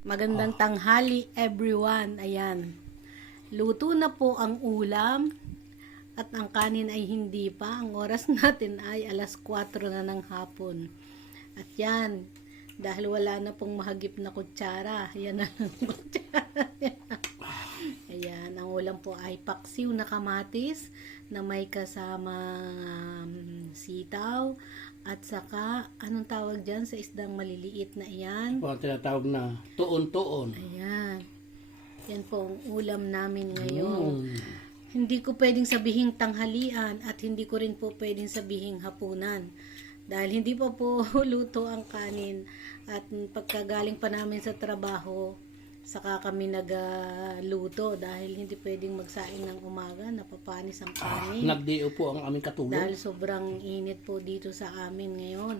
Magandang tanghali everyone. Ayan. Luto na po ang ulam at ang kanin ay hindi pa. Ang oras natin ay alas 4 na ng hapon. At yan, dahil wala na pong mahagip na kutsara. Yan na lang ang kutsara. Ayan, ang ulam po ay paksiw na kamatis na may kasamang sitaw at saka, anong tawag dyan sa isdang maliliit na iyan? Po ang tinatawag na tuon-tuon. Ayan. Yan po ang ulam namin ngayon. Hindi ko pwedeng sabihing tanghalian at hindi ko rin po pwedeng sabihing hapunan. Dahil hindi pa po luto ang kanin at pagkagaling pa namin sa trabaho, saka kami nagluto dahil hindi pwedeng magsaing ng umaga, napapanis ang kanin. Nagdiyo po ang aming katulong. Dahil sobrang init po dito sa amin ngayon.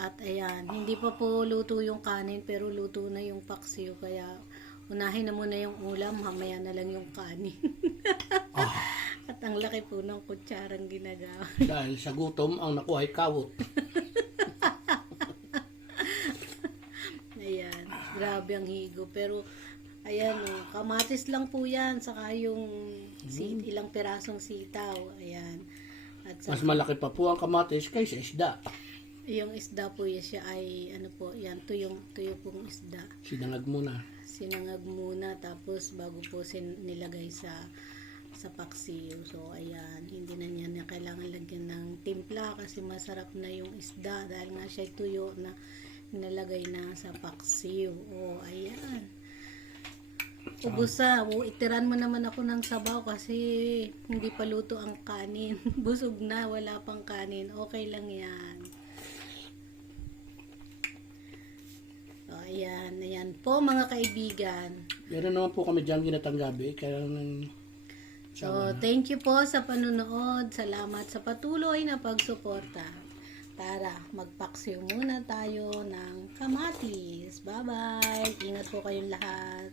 At ayan, hindi pa po luto yung kanin pero luto na yung paksiw. Kaya unahin na muna yung ulam, mamaya na lang yung kanin. At ang laki po ng kutsarang ginagawa. Dahil sa gutom, ang nakuha ay kawot. Ayan, grabe ang higo. Pero, ayan, kamatis lang po yan. Saka yung ilang pirasong sitaw. Ayan. At Mas saka, malaki pa po ang kamatis kaysa isda. yung isda po yan siya ay, ano po, yan, tuyo pong isda. Sinangag muna. Sinangag muna, tapos bago po nilagay sa paksiw. So, ayan, hindi na niya kailangan lagyan ng timpla kasi masarap na yung isda dahil nga siya tuyo na nilagay na sa paksiw. O, ayan. Ubus na. Itiran mo naman ako ng sabaw kasi hindi pa luto ang kanin. Busog na, wala pang kanin. Okay lang yan. O, ayan. Ayan po mga kaibigan. Meron naman po kami dyan ginatang gabi. Kaya So, thank you po sa panunood. Salamat sa patuloy na pagsuporta. Tara, magpaksiw muna tayo ng kamatis. Bye-bye. Ingat po kayong lahat.